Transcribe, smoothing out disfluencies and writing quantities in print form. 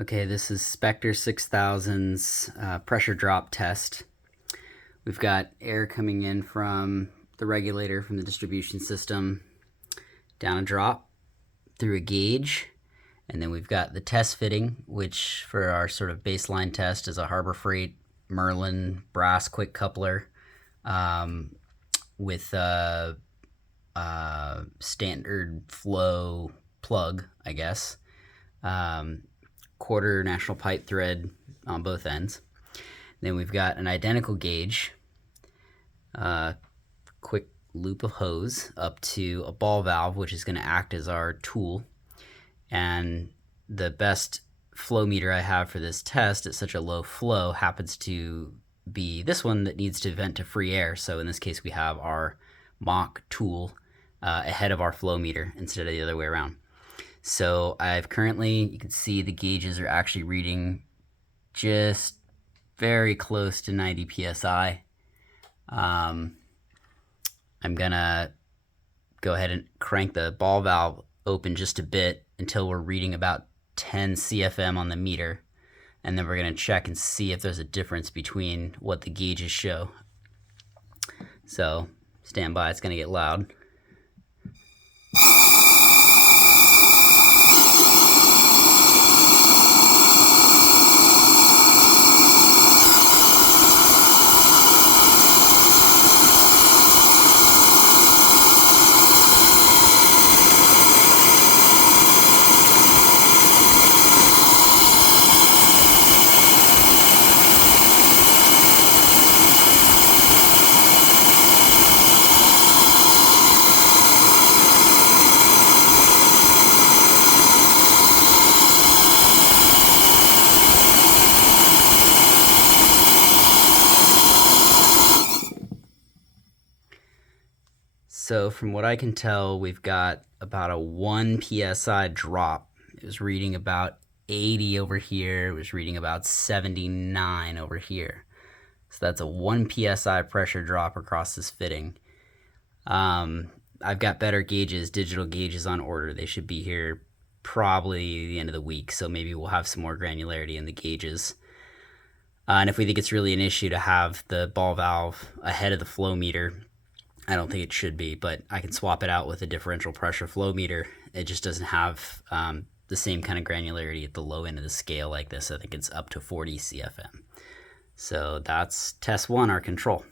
Okay, this is Spectre6000's pressure drop test. We've got air coming in from the regulator from the distribution system down a drop through a gauge, and then we've got the test fitting, which for our sort of baseline test is a Harbor Freight Merlin brass quick coupler with a standard flow plug, I guess. Quarter national pipe thread on both ends. Then we've got an identical gauge, quick loop of hose up to a ball valve, which is going to act as our tool. And the best flow meter I have for this test at such a low flow happens to be this one that needs to vent to free air. So in this case, we have our mock tool ahead of our flow meter instead of the other way around. So I've currently, you can see the gauges are actually reading just very close to 90 psi. I'm gonna go ahead and crank the ball valve open just a bit until we're reading about 10 CFM on the meter. And then we're gonna check and see if there's a difference between what the gauges show. So stand by, it's gonna get loud. So from what I can tell, we've got about a 1 psi drop. It was reading about 80 over here. It was reading about 79 over here. So that's a 1 psi pressure drop across this fitting. I've got better gauges, digital gauges on order. They should be here probably the end of the week. So maybe we'll have some more granularity in the gauges. And if we think it's really an issue to have the ball valve ahead of the flow meter, I don't think it should be, but I can swap it out with a differential pressure flow meter. It just doesn't have the same kind of granularity at the low end of the scale like this. I think it's up to 40 CFM. So that's test one, our control.